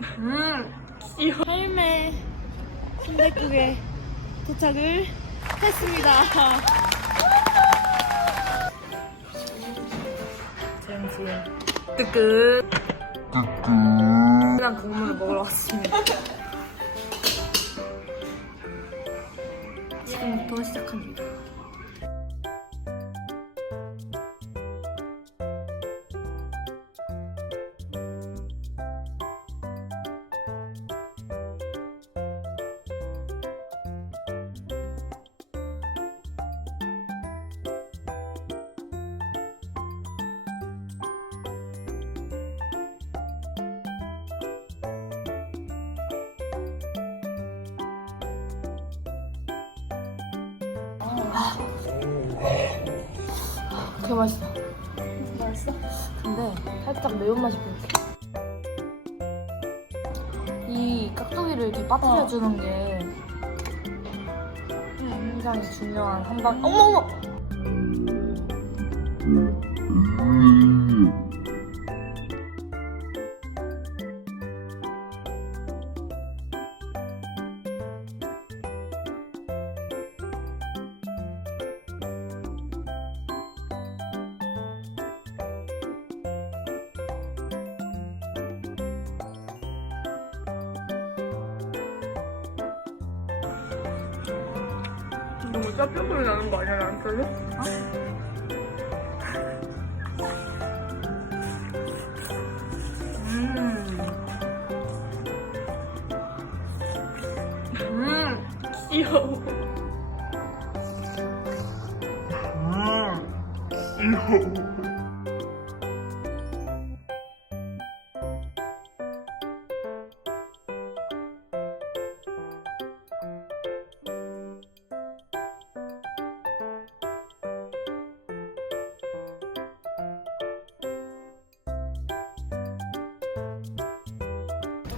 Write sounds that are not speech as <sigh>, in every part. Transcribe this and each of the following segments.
음, 귀여워. 할매 순댓국에 도착을 했습니다. 젠지 뜨끈 뜨끈한 국물을 먹으러 왔습니다. 지금부터 시작합니다. 개 맛있어. 맛있어? 근데 살짝 매운맛이 보여. 이 깍두기를 이렇게 빠뜨려주는 게 굉장히 중요한 한방. 어머 어머. 너무 짭짤 소리 나는 거 아니야 나한테는? 음, 귀여워.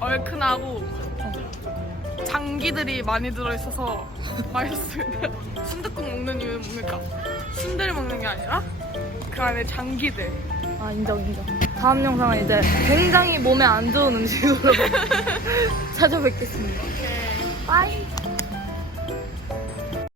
얼큰하고 장기들이 많이 들어있어서 맛있습니다. 순댓국 먹는 이유는 뭡니까? 순대를 먹는 게 아니라 그 안에 장기들. 아 인정 인정. 다음 영상은 이제 굉장히 몸에 안 좋은 음식으로 <laughs> 찾아뵙겠습니다. 빠이.